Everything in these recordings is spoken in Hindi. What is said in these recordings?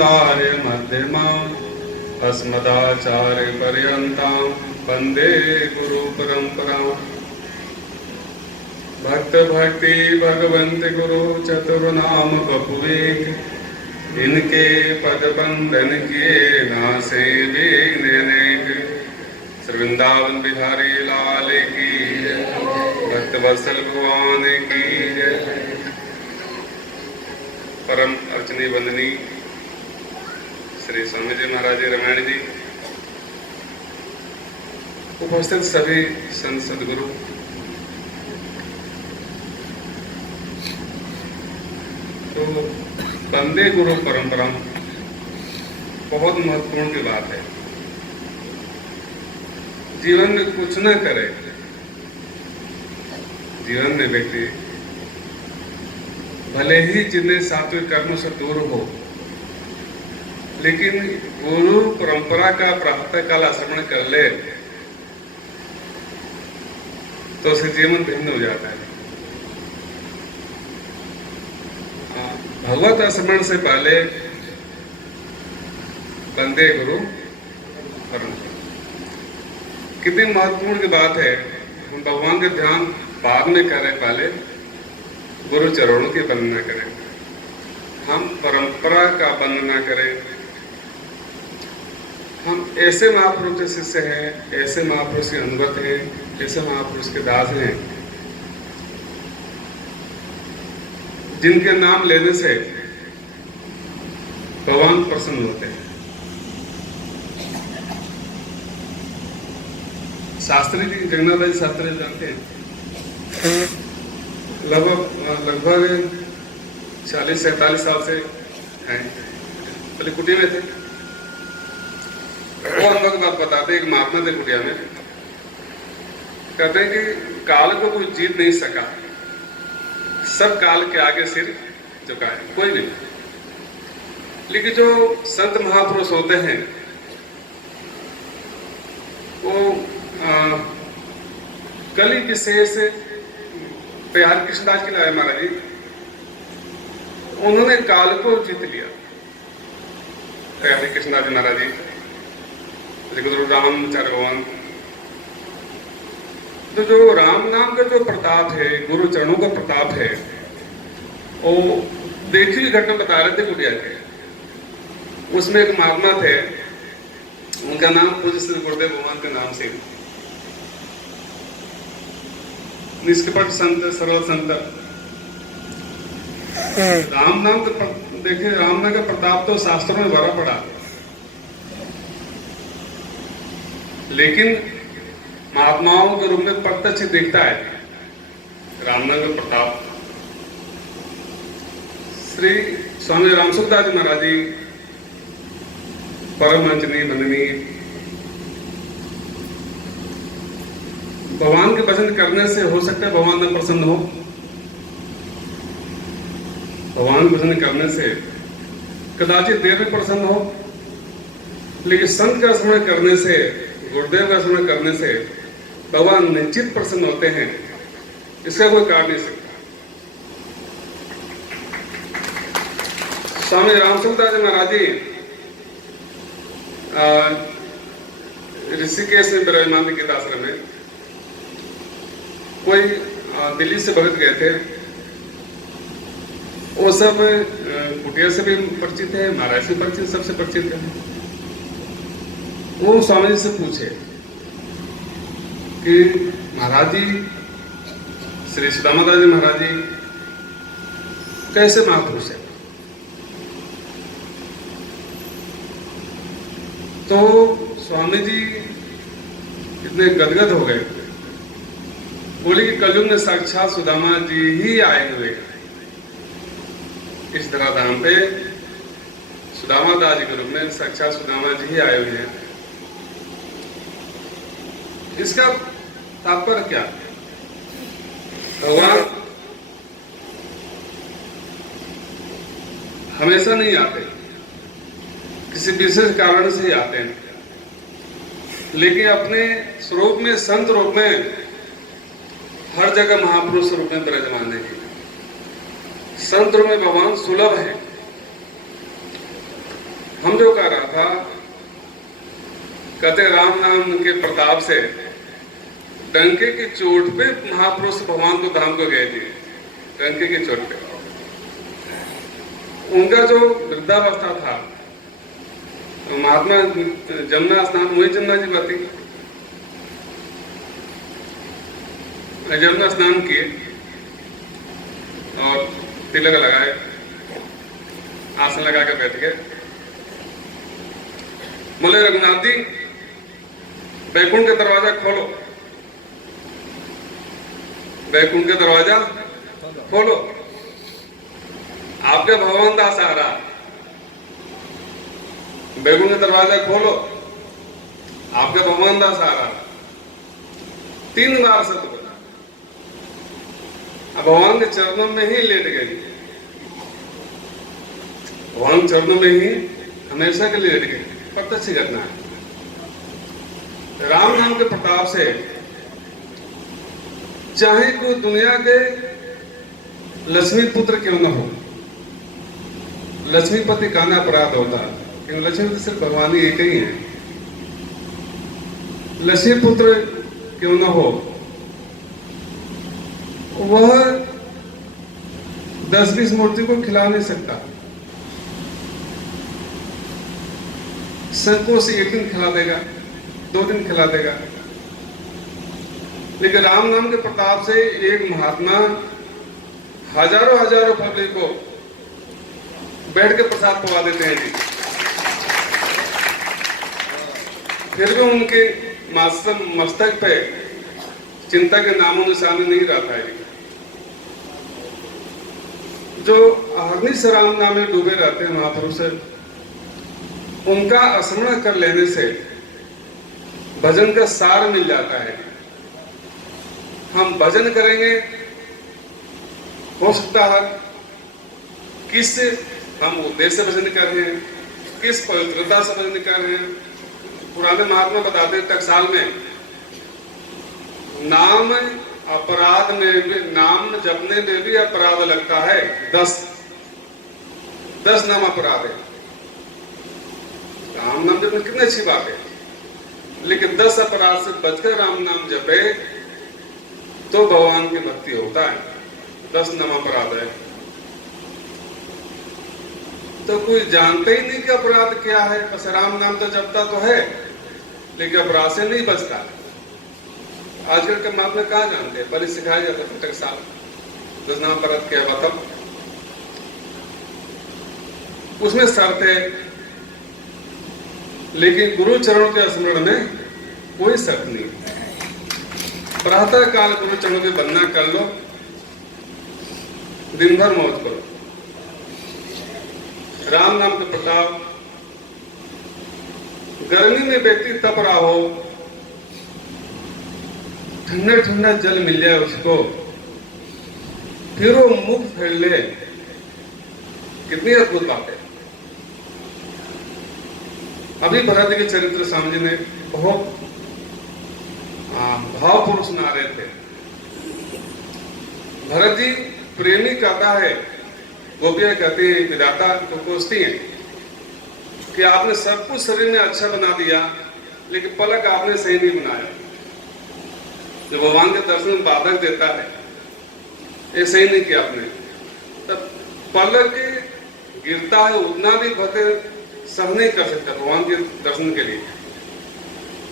कार्य मध्यमा अस्मदाचार्य पर्यंतां वंदे गुरु परंपरा। भक्त भक्ति भगवंत गुरु चतुर्नाम बपुवेग, इनके पद बंधन किए नासे विघ्न अनेक। श्री वृंदावन बिहारी लाल की जय, भक्त वत्सल भगवान की जय। परम अर्चनी वंदनी श्री स्वामी जी महाराज रामायण जी, उपस्थित सभी संत सदगुरु, तो बंदे गुरु परंपरा बहुत महत्वपूर्ण की बात है। जीवन में कुछ न करे, जीवन में व्यक्ति भले ही जितने सात्विक कर्मों से दूर हो, लेकिन गुरु परंपरा का प्रातः काल आचरण कर ले तो उसका जीवन भिन्न हो जाता है। भगवत स्मरण से पहले बंदे गुरु परंपरा, कितनी महत्वपूर्ण की बात है। हम भगवान के ध्यान बाद में करें, पहले गुरु चरणों की वंदना करें, हम परंपरा का वंदना करें। हम ऐसे महापुरुष के शिष्य हैं, ऐसे महापुरुष के अनुगत हैं, ऐसे महापुरुष के दास हैं जिनके नाम लेने से भगवान प्रसन्न होते हैं। शास्त्री जी, जगन्नाथ जी शास्त्री जानते हैं, लगभग 40-47 साल से हैं, पहले कुटिया में थे। वो अनुभव की बात बताते हैं। एक महात्मा थे कुटिया में, कहते हैं कि काल को कोई जीत नहीं सका, सब काल के आगे सिर झुकाए, कोई नहीं। लेकिन जो संत महापुरुष होते हैं वो कल ही विशेष प्यार कृष्णदास जी लाए महाराज जी, उन्होंने काल को जीत लिया। प्यारे कृष्णदास जी महाराज जी, गुरु रामाचार्य भगवान, तो जो राम नाम का जो प्रताप है, गुरु चरणों का प्रताप है, वो देखी हुई घटना बता रहे थे कुटिया के। उसमें एक महात्मा थे, उनका नाम पूज्य श्री गुरुदेव भगवान के नाम से, निष्कपट संत, सरल संत। राम नाम तो देखिए, राम नाम का प्रताप तो शास्त्रों में भरा पड़ा, लेकिन महात्माओं के रूप में प्रत्यक्ष दिखता है राम नाम का प्रताप। श्री स्वामी रामसुखदास जी महाराज जी, परम अंजनी वंदनीय, भगवान के भजन करने से हो सकता है भगवान में प्रसन्न हो। भगवान के भजन करने से कदाचित देर में प्रसन्न हो, लेकिन संत का स्मरण करने से, गुरुदेव का स्मरण करने से भगवान निश्चित प्रसन्न होते हैं। इसका कोई कारण नहीं सकता। स्वामी रामसुखदास जी महाराज जी ऋषिकेश में विराजमान थे, गीता आश्रम में। कोई दिल्ली से भगत गए थे, वो सब कुटिया से भी परिचित है, महाराज से परिचित, सबसे परिचित है। वो स्वामी जी से पूछे कि महाराज जी, श्री सुदामादास जी महाराज जी कैसे महापुरुष है? तो स्वामी जी इतने गदगद हो गए, बोले कि कलयुग में साक्षात सुदामा जी ही आए हुए इस धराधाम पे। सुदामा दास जी के रूप में साक्षात सुदामा जी ही आए हुए हैं। इसका तात्पर्य क्या? भगवान हमेशा नहीं आते, किसी विशेष कारण से ही आते हैं, लेकिन अपने स्वरूप में, संत रूप में हर जगह महापुरुष रूप में विराजमान है। संत रूप में भगवान सुलभ है। हम जो कह रहा था, कहते राम नाम के प्रताप से डंके की चोट पे महापुरुष भगवान को धाम को गए थे। डंके की चोट पे उनका जो वृद्धावस्था था, महात्मा जमुना स्नान वही जमुना जी बाती जमुना स्नान किए और तिलक लगाए, आसन लगा कर बैठ गए। बोले रघुनाथ जी, बैकुंठ का दरवाजा खोलो, बैकुंठ का दरवाजा खोलो, आपके भगवान दास आ रहा, बैकुंठ का दरवाजा खोलो, आपके भगवान दास आ रहा। 3 बार सत्य बोला। अब भगवान के चरणों में ही लेट गई, भगवान चरणों में ही हमेशा के लिए लेट गई। प्रत्यक्ष घटना है। राम नाम के प्रताप से चाहे कोई दुनिया के लक्ष्मी पुत्र क्यों न हो, लक्ष्मीपति का ना अपराध होता, क्योंकि लक्ष्मीपति सिर्फ भगवान ही एक ही है। लक्ष्मी पुत्र क्यों न हो, वह 10-20 मूर्ति को खिला नहीं सकता। संकोच से 1 दिन खिला देगा, 2 दिन खिला देगा। लेकिन राम नाम के प्रताप से एक महात्मा हजारों पब्लिक को बैठ के प्रसाद पवा देते हैं जी। फिर भी उनके मस्तक पे चिंता के नामों निशानी नहीं रहता है। जो अहर्निश राम नाम में डूबे रहते हैं महापुरुष, उनका स्मरण कर लेने से भजन का सार मिल जाता है। हम भजन करेंगे, हो सकता है किस हम उद्देश्य से भजन कर रहे हैं, किस पवित्रता से भजन कर रहे हैं। पुराने महात्मा बताते हैं टकसाल में, नाम अपराध में भी, नाम जपने में भी अपराध लगता है 10 नाम अपराध है। राम नाम जपना कितनी अच्छी बात है, लेकिन 10 अपराध से बचकर राम नाम जपे तो भगवान की भक्ति होता है। 10 नाम अपराध है तो कोई जानते ही नहीं कि अपराध क्या है। बस राम नाम तो जपता तो है, लेकिन अपराध से नहीं बचता। आजकल के महात्मा कहाँ जानते हैं, पर सिखाया जाता है टकसाल 10 नाम अपराध क्या बताओ। उसमें शर्त है, लेकिन गुरु चरणों के स्मरण में कोई शर्त नहीं। प्रातः काल गुरु चरणों की वंदना कर लो, दिन भर मौज करो। राम नाम के प्रताप, गर्मी में व्यक्ति तप रहा हो, ठंडा ठंडा जल मिल जाए उसको, फिर वो मुख फेर ले, कितनी अद्भुत बात है। अभी भरत के चरित्र स्वामी जी ने बहुत भावपूर्ण सुना रहे थे। भरत जी प्रेमी कहता है, गोपियां कहती हैं, विधाता को कोसती हैं कि आपने सब कुछ शरीर में अच्छा बना दिया, लेकिन पलक आपने सही नहीं बनाया। जो भगवान के दर्शन में बाधक देता है, ये सही नहीं किया आपने। तब पलक गिरता है, उतना भी भक्त सब नहीं कर सकता भगवान के दर्शन के लिए।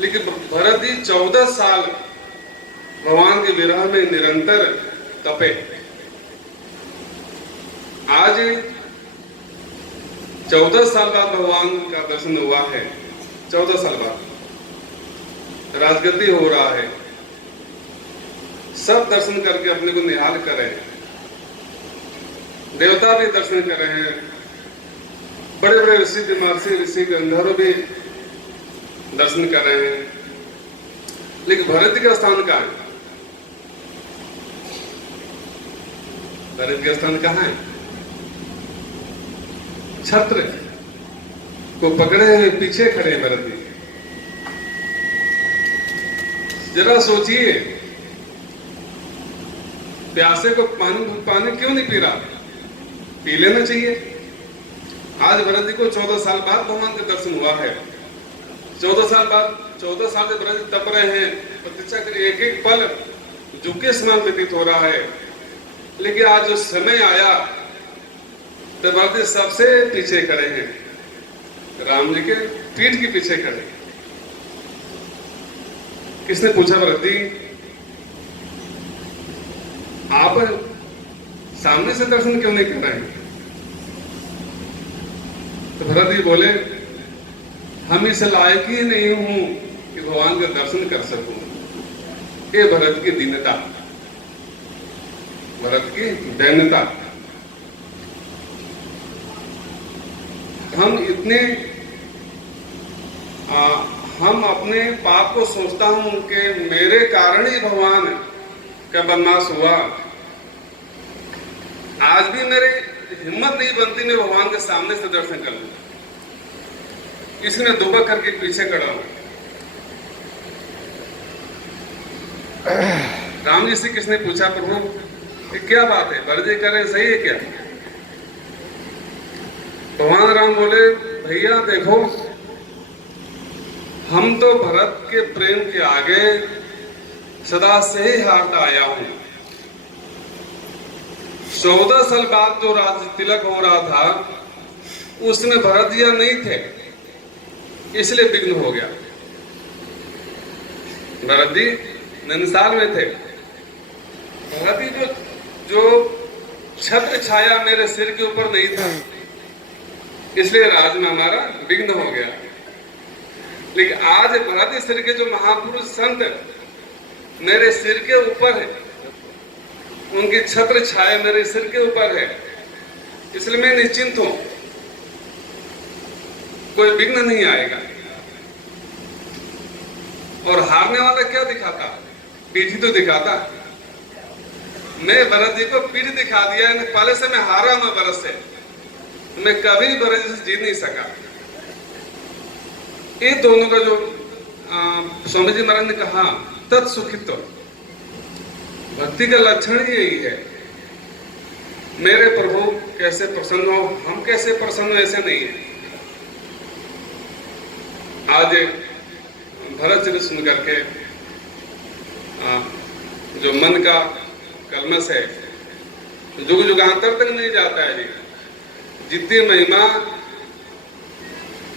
लेकिन भरत जी 14 साल भगवान के विरह में निरंतर तपे। आज 14 साल बाद भगवान का दर्शन हुआ है। 14 साल बाद राजगद्दी हो रहा है, सब दर्शन करके अपने को निहाल कर रहे हैं। देवता भी दर्शन कर रहे हैं, बड़े बड़े ऋषि महर्षि ऋषि गंधर्व भी दर्शन कर रहे हैं। लेकिन भरत का स्थान कहाँ है? भरत का स्थान कहाँ है? छत्र को पकड़े हुए पीछे खड़े हैं भरत जी। जरा सोचिए, प्यासे को पानी क्यों नहीं पी रहा? पी लेना चाहिए। आज भरत जी को 14 साल बाद भगवान के दर्शन हुआ है। 14 साल बाद, 14 साल से भरत जी तप रहे हैं, प्रतीक्षा करिए, एक एक पल झुके समान व्यतीत हो रहा है। लेकिन आज जो समय आया तो भरत जी सबसे पीछे खड़े हैं, राम जी के पीठ के पीछे खड़े। किसने पूछा भरत जी आप सामने से दर्शन क्यों नहीं कर रहे हैं? तो भरत जी बोले हम इस लायक ही नहीं हूं कि भगवान का दर्शन कर सकूं। ये भरत की दीनता, भरत की दैन्यता। हम इतने हम अपने पाप को सोचता हूं कि मेरे कारण ही भगवान का वनवास हुआ। आज भी मेरी हिम्मत नहीं बनती मैं भगवान के सामने से दर्शन कर लूं, इसलिए दुबक करके पीछे खड़ा हूं। राम जी से किसने पूछा प्रभु ये क्या बात है, भरत जी कह रहे सही है क्या? भगवान राम बोले भैया देखो हम तो भरत के प्रेम के आगे सदा से ही हारता आया हूं। 14 साल बाद जो राज तिलक हो रहा था उसमें भरत जी नहीं थे, इसलिए विघ्न हो गया। भरत जी नैनीताल में थे। भरत जी जो छत्र छाया मेरे सिर के ऊपर नहीं था, इसलिए राज में हमारा विघ्न हो गया। लेकिन आज भरत जी सिर के जो महापुरुष संत मेरे सिर के ऊपर है, उनकी छत्र छाया मेरे सिर के ऊपर है, इसलिए मैं निश्चिंत हूं, कोई विघ्न नहीं आएगा। और हारने वाला क्या दिखाता? पीठ ही तो दिखाता। मैं भरत जी को पीठ दिखा दिया, पहले से मैं हारा हूं भरत से, मैं कभी भरत जी से जीत नहीं सका। ये दोनों का जो स्वामी जी महाराज ने कहा तत्सुखित्व, भक्ति का लक्षण ही यही है। मेरे प्रभु कैसे प्रसन्न हो, हम कैसे प्रसन्न हो, ऐसे नहीं है। आज भरत जी सुन करके जो मन का कलमश है जुग जुगांतर तक नहीं जाता है जी। जितनी महिमा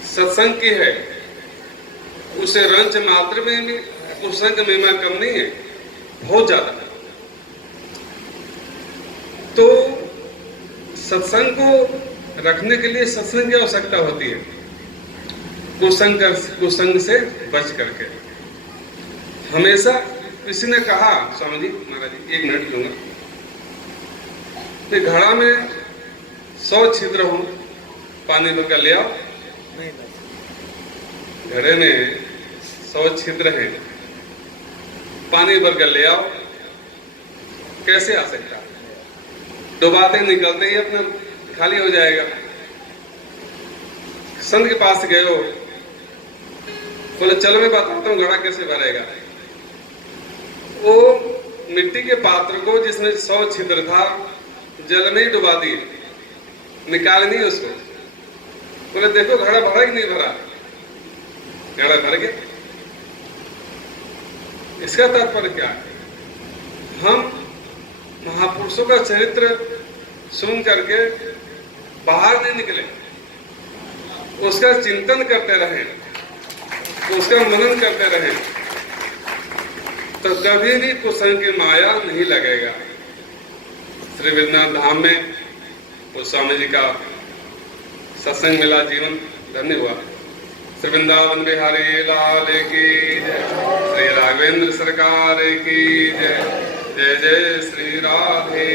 सत्संग की है उसे रंच मात्र में भी उस रंच महिमा कम नहीं है, बहुत ज्यादा। तो सत्संग को रखने के लिए सत्संग की आवश्यकता होती है, कुसंग से बच करके। हमेशा किसी ने कहा, स्वामी जी महाराज जी 1 मिनट लूंगा, घड़ा में 100 छिद्र हो, पानी भर कर ले आओ। घड़े में 100 छिद्र हैं, पानी भर कर ले आओ, कैसे आ सकता? डुबाते निकलते ही अपना खाली हो जाएगा। संत के पास गए हो, बोले चलो मैं बताता हूँ घड़ा कैसे भरेगा। वो मिट्टी के पात्र को जिसमें 100 छिद्र था जल में ही डुबा दिए, निकाल नहीं उसको। बोले देखो घड़ा भरा कि नहीं भरा? घड़ा भर गया। इसका तात्पर्य क्या है? हम महापुरुषों का चरित्र सुन करके बाहर नहीं निकले, उसका चिंतन करते रहें, उसका मनन करते रहें, तो कभी भी कुसंग की माया नहीं लगेगा। श्री वृंदावन धाम में वो स्वामी जी का सत्संग मिला, जीवन धन्य हुआ। श्री वृंदावन बिहारी लाल की जय, श्री राघवेंद्र सरकार की जय। जय जय श्री राधे।